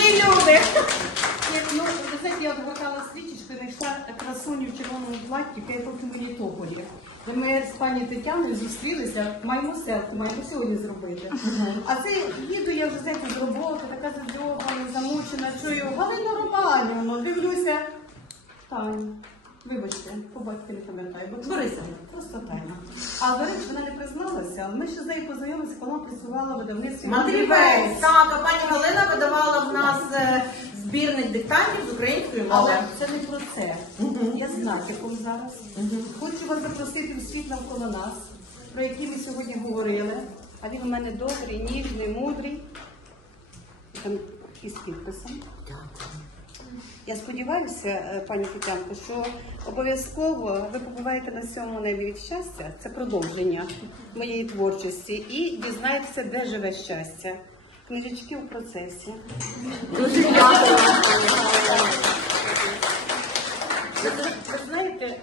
мої люди. Ну, ви знаєте, я odгортала свічечку і знайшла красуню в червоному платі, яка поки мені тополі. Бо ми з пані Тетяною зустрілися, маємо селфі, маємо сьогодні зробити. А це їду я вже знаєте, з роботи, така задовбана, замучена, чую, Галину Романівну, дивлюся. Таня, вибачте, по батьки не пам'ятаю, бо Борисівна, просто Таня. А до речі, вона не призналася, ми ще з нею познайомилися, коли вона працювала в видавництві Мандрівець. Так, а пані Галина видавала в нас е, збірник диктантів з української мови. Але це не про це. Я з натяком зараз. Хочу вас запросити в світ навколо нас, про який ми сьогодні говорили. А він у мене добрий, ніжний, мудрий. Там із підписом. Я сподіваюся, е, пані Тетянко, що обов'язково ви побуваєте на цьому небі від щастя. Це продовження моєї творчості. І дізнаєтеся, де живе щастя. Книжечки у процесі. Дуже дякую.